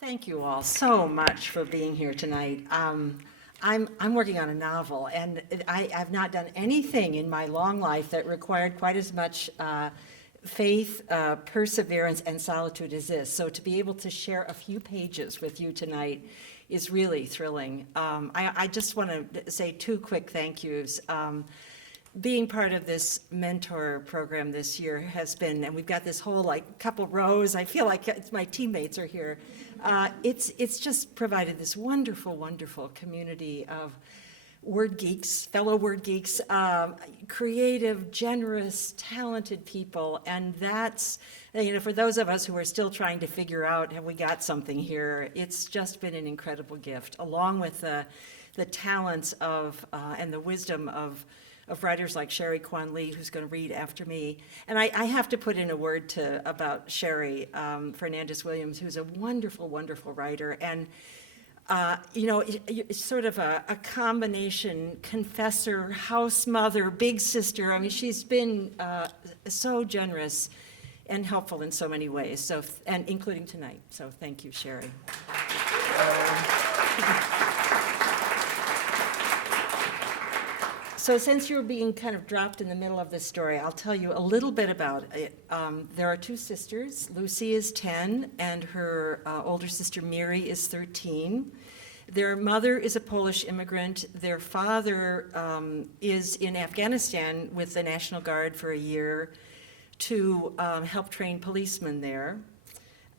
Thank you all so much for being here tonight. I'm working on a novel, and I've not done anything in my long life that required quite as much faith, perseverance, and solitude as this. So to be able to share a few pages with you tonight is really thrilling. I just want to say two quick thank yous. Being part of this mentor program this year has been, and we've got this whole couple rows, I feel like my teammates are here. It's just provided this wonderful, wonderful community of word geeks, fellow word geeks, creative, generous, talented people. And that's, for those of us who are still trying to figure out, have we got something here, it's just been an incredible gift, along with the talents of, and the wisdom of writers like Sherry Quan Lee, who's going to read after me. And I have to put in a word about Sherry Fernandez-Williams, who's a wonderful, wonderful writer. And, it's sort of a combination confessor, house mother, big sister. I mean, she's been so generous and helpful in so many ways, so, and including tonight. So thank you, Sherry. So since you're being kind of dropped in the middle of this story, I'll tell you a little bit about it. There are two sisters. Lucy is 10, and her older sister Miri is 13. Their mother is a Polish immigrant. Their father is in Afghanistan with the National Guard for a year to help train policemen there.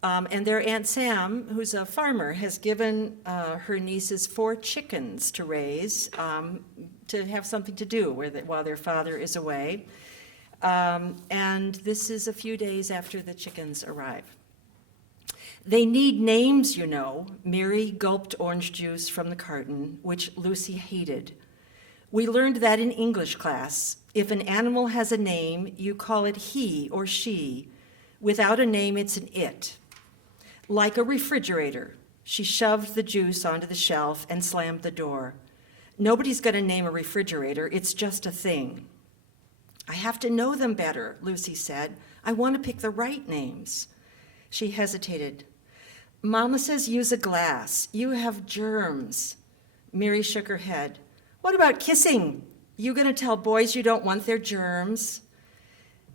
And their Aunt Sam, who's a farmer, has given her nieces 4 chickens to raise, to have something to do while their father is away. And this is a few days after the chickens arrive. They need names, you know. Miri gulped orange juice from the carton, which Lucy hated. We learned that in English class. If an animal has a name, you call it he or she. Without a name, it's an it. Like a refrigerator, she shoved the juice onto the shelf and slammed the door. Nobody's going to name a refrigerator, it's just a thing. I have to know them better, Lucy said. I want to pick the right names. She hesitated. Mama says use a glass. You have germs. Miri shook her head. What about kissing? You going to tell boys you don't want their germs?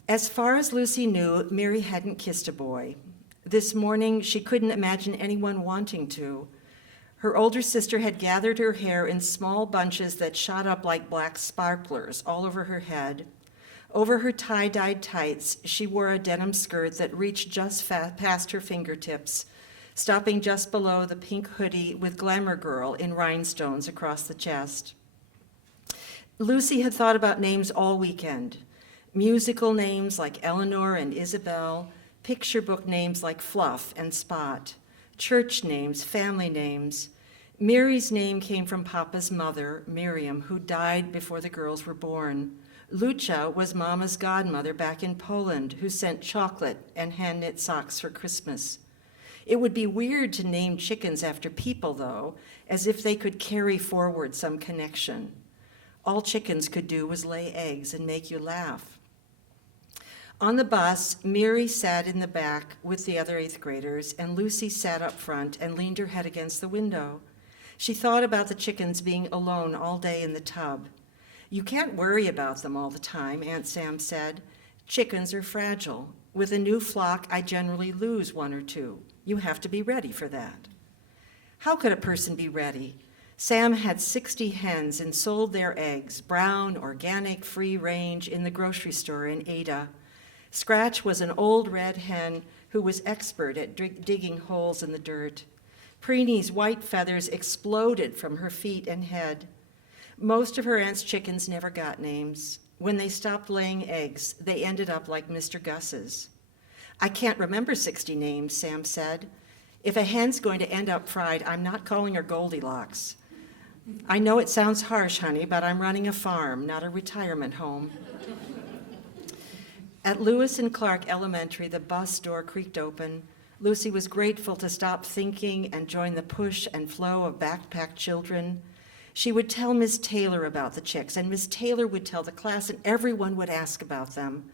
As far as Lucy knew, Miri hadn't kissed a boy. This morning, she couldn't imagine anyone wanting to. Her older sister had gathered her hair in small bunches that shot up like black sparklers all over her head. Over her tie-dyed tights, she wore a denim skirt that reached just past her fingertips, stopping just below the pink hoodie with Glamour Girl in rhinestones across the chest. Lucy had thought about names all weekend. Musical names like Eleanor and Isabel, picture book names like Fluff and Spot, church names, family names. Miri's name came from Papa's mother, Miriam, who died before the girls were born. Lucia was Mama's godmother back in Poland, who sent chocolate and hand-knit socks for Christmas. It would be weird to name chickens after people, though, as if they could carry forward some connection. All chickens could do was lay eggs and make you laugh. On the bus, Miri sat in the back with the other 8th graders, and Lucy sat up front and leaned her head against the window. She thought about the chickens being alone all day in the tub. You can't worry about them all the time, Aunt Sam said. Chickens are fragile. With a new flock, I generally lose 1 or 2. You have to be ready for that. How could a person be ready? Sam had 60 hens and sold their eggs, brown, organic, free range, in the grocery store in Ada. Scratch was an old red hen who was expert at digging holes in the dirt. Preenie's white feathers exploded from her feet and head. Most of her aunt's chickens never got names. When they stopped laying eggs, they ended up like Mr. Gus's. I can't remember 60 names, Sam said. If a hen's going to end up fried, I'm not calling her Goldilocks. I know it sounds harsh, honey, but I'm running a farm, not a retirement home. At Lewis and Clark Elementary, the bus door creaked open. Lucy was grateful to stop thinking and join the push and flow of backpacked children. She would tell Miss Taylor about the chicks, and Miss Taylor would tell the class, and everyone would ask about them.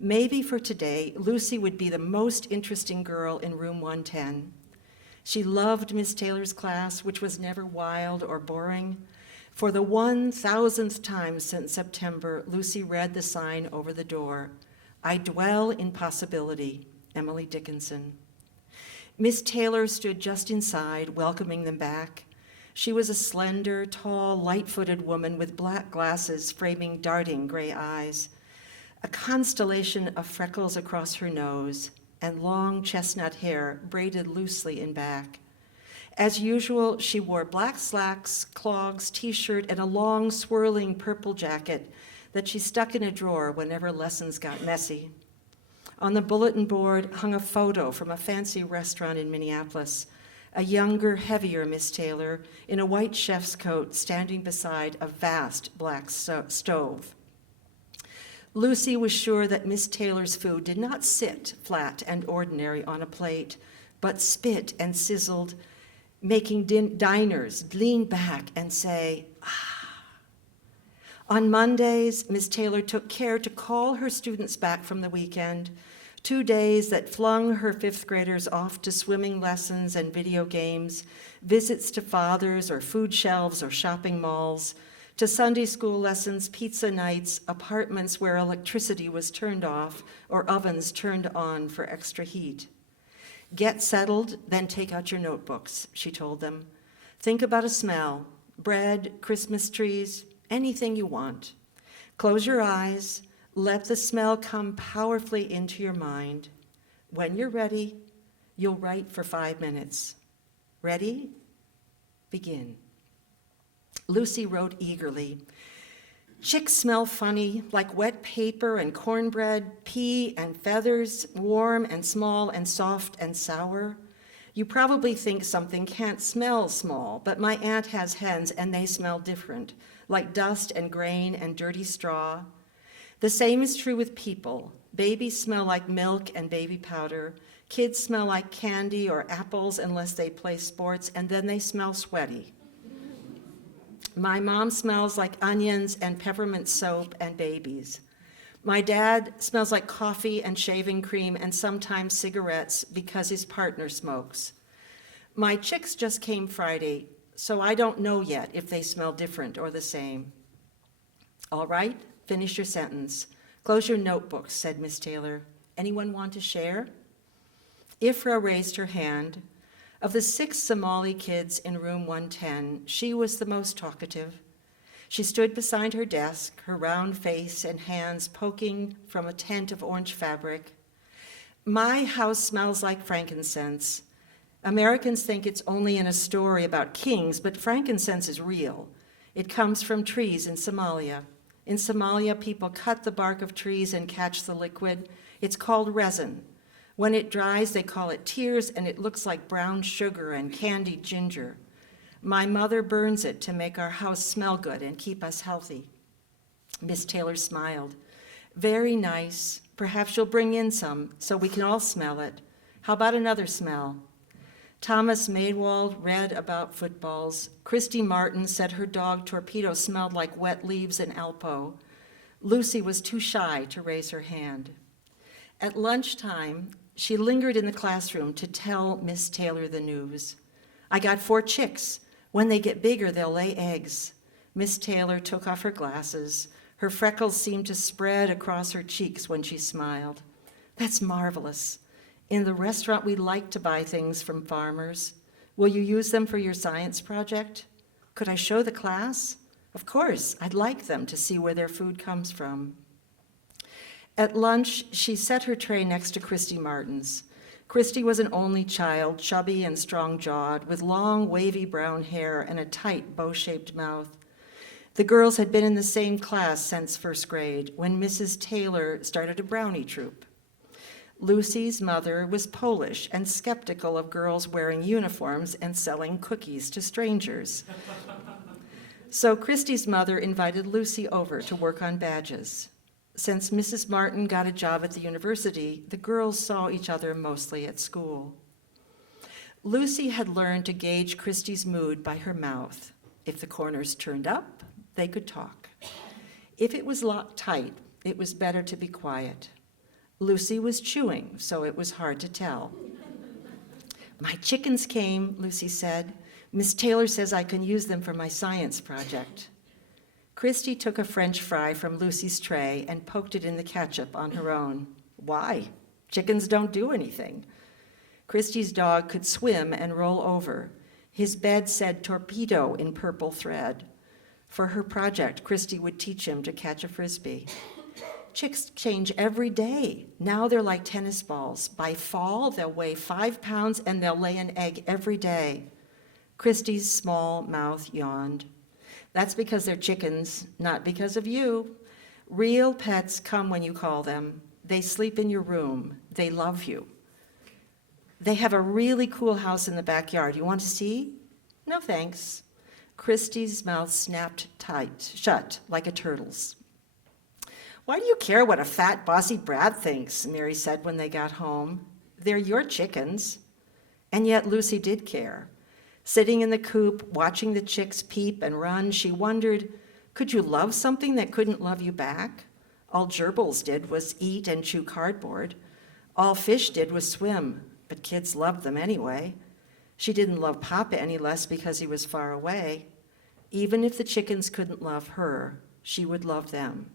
Maybe for today, Lucy would be the most interesting girl in room 110. She loved Miss Taylor's class, which was never wild or boring. For the 1,000th time since September, Lucy read the sign over the door, "I dwell in possibility, Emily Dickinson." Miss Taylor stood just inside, welcoming them back. She was a slender, tall, light-footed woman with black glasses framing darting gray eyes, a constellation of freckles across her nose, and long chestnut hair braided loosely in back. As usual, she wore black slacks, clogs, t-shirt, and a long, swirling purple jacket that she stuck in a drawer whenever lessons got messy. On the bulletin board hung a photo from a fancy restaurant in Minneapolis, a younger, heavier Miss Taylor in a white chef's coat standing beside a vast black stove. Lucy was sure that Miss Taylor's food did not sit flat and ordinary on a plate, but spit and sizzled, making diners lean back and say, "Ah." On Mondays, Miss Taylor took care to call her students back from the weekend, 2 days that flung her fifth graders off to swimming lessons and video games, visits to fathers or food shelves or shopping malls, to Sunday school lessons, pizza nights, apartments where electricity was turned off or ovens turned on for extra heat. "Get settled, then take out your notebooks," she told them. "Think about a smell, bread, Christmas trees, anything you want. Close your eyes, let the smell come powerfully into your mind. When you're ready, you'll write for 5 minutes. Ready? Begin." Lucy wrote eagerly. "Chicks smell funny, like wet paper and cornbread, pea and feathers, warm and small and soft and sour. You probably think something can't smell small, but my aunt has hens and they smell different, like dust and grain and dirty straw. The same is true with people. Babies smell like milk and baby powder. Kids smell like candy or apples unless they play sports, and then they smell sweaty. My mom smells like onions and peppermint soap and babies. My dad smells like coffee and shaving cream and sometimes cigarettes because his partner smokes. My chicks just came Friday, so I don't know yet if they smell different or the same." "All right, finish your sentence. Close your notebooks," said Miss Taylor. "Anyone want to share?" Ifra raised her hand. Of the 6 Somali kids in room 110, she was the most talkative. She stood beside her desk, her round face and hands poking from a tent of orange fabric. "My house smells like frankincense. Americans think it's only in a story about kings, but frankincense is real. It comes from trees in Somalia. In Somalia, people cut the bark of trees and catch the liquid. It's called resin. When it dries, they call it tears, and it looks like brown sugar and candied ginger. My mother burns it to make our house smell good and keep us healthy." Miss Taylor smiled. "Very nice. Perhaps you'll bring in some so we can all smell it. How about another smell?" Thomas Maywald read about footballs. Christy Martin said her dog Torpedo smelled like wet leaves in Alpo. Lucy was too shy to raise her hand. At lunchtime, she lingered in the classroom to tell Miss Taylor the news. "I got 4 chicks. When they get bigger, they'll lay eggs." Miss Taylor took off her glasses. Her freckles seemed to spread across her cheeks when she smiled. "That's marvelous. In the restaurant, we like to buy things from farmers. Will you use them for your science project? Could I show the class? Of course, I'd like them to see where their food comes from." At lunch, she set her tray next to Christy Martin's. Christy was an only child, chubby and strong-jawed, with long, wavy brown hair and a tight, bow-shaped mouth. The girls had been in the same class since first grade, when Mrs. Taylor started a brownie troop. Lucy's mother was Polish and skeptical of girls wearing uniforms and selling cookies to strangers. So Christy's mother invited Lucy over to work on badges. Since Mrs. Martin got a job at the university, the girls saw each other mostly at school. Lucy had learned to gauge Christy's mood by her mouth. If the corners turned up, they could talk. If it was locked tight, it was better to be quiet. Lucy was chewing, so it was hard to tell. "My chickens came," Lucy said. "Miss Taylor says I can use them for my science project." Christy took a French fry from Lucy's tray and poked it in the ketchup on her own. Why? Chickens don't do anything. Christy's dog could swim and roll over. His bed said torpedo in purple thread. For her project, Christy would teach him to catch a frisbee. Chicks change every day. Now they're like tennis balls. By fall, they'll weigh 5 pounds and they'll lay an egg every day. Christy's small mouth yawned. That's because they're chickens, not because of you. Real pets come when you call them. They sleep in your room. They love you. They have a really cool house in the backyard. You want to see? No, thanks. Christy's mouth snapped shut, like a turtle's. Why do you care what a fat, bossy Brad thinks? Mary said when they got home. They're your chickens. And yet Lucy did care. Sitting in the coop, watching the chicks peep and run, she wondered, could you love something that couldn't love you back? All gerbils did was eat and chew cardboard. All fish did was swim, but kids loved them anyway. She didn't love Papa any less because he was far away. Even if the chickens couldn't love her, she would love them.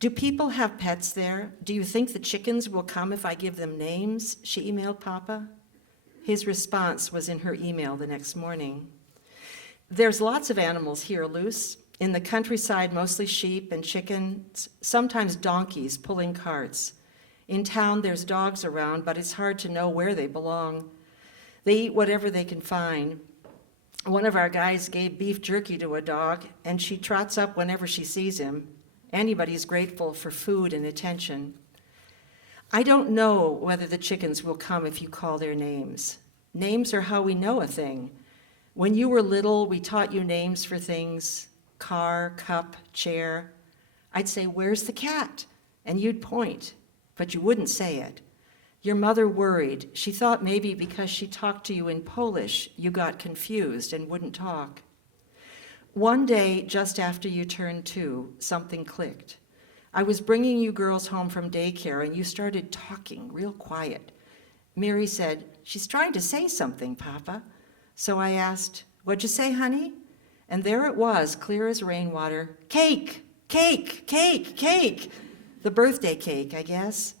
Do people have pets there? Do you think the chickens will come if I give them names? She emailed Papa. His response was in her email the next morning. There's lots of animals here, Luce. In the countryside, mostly sheep and chickens, sometimes donkeys pulling carts. In town, there's dogs around, but it's hard to know where they belong. They eat whatever they can find. One of our guys gave beef jerky to a dog, and she trots up whenever she sees him. Anybody's grateful for food and attention. I don't know whether the chickens will come if you call their names. Names are how we know a thing. When you were little, we taught you names for things, car, cup, chair. I'd say, "Where's the cat?" And you'd point, but you wouldn't say it. Your mother worried. She thought maybe because she talked to you in Polish, you got confused and wouldn't talk. One day, just after you turned 2, something clicked. I was bringing you girls home from daycare, and you started talking real quiet. Mary said, "She's trying to say something, Papa." So I asked, "What'd you say, honey?" And there it was, clear as rainwater. Cake, cake, cake, cake. The birthday cake, I guess.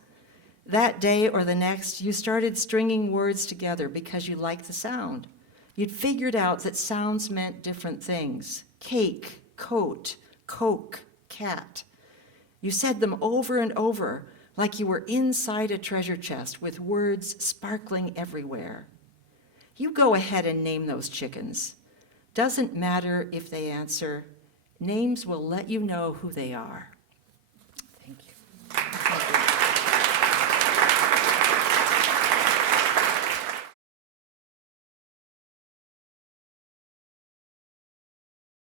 That day or the next, you started stringing words together because you liked the sound. You'd figured out that sounds meant different things. Cake, coat, Coke, cat. You said them over and over, like you were inside a treasure chest with words sparkling everywhere. You go ahead and name those chickens. Doesn't matter if they answer. Names will let you know who they are.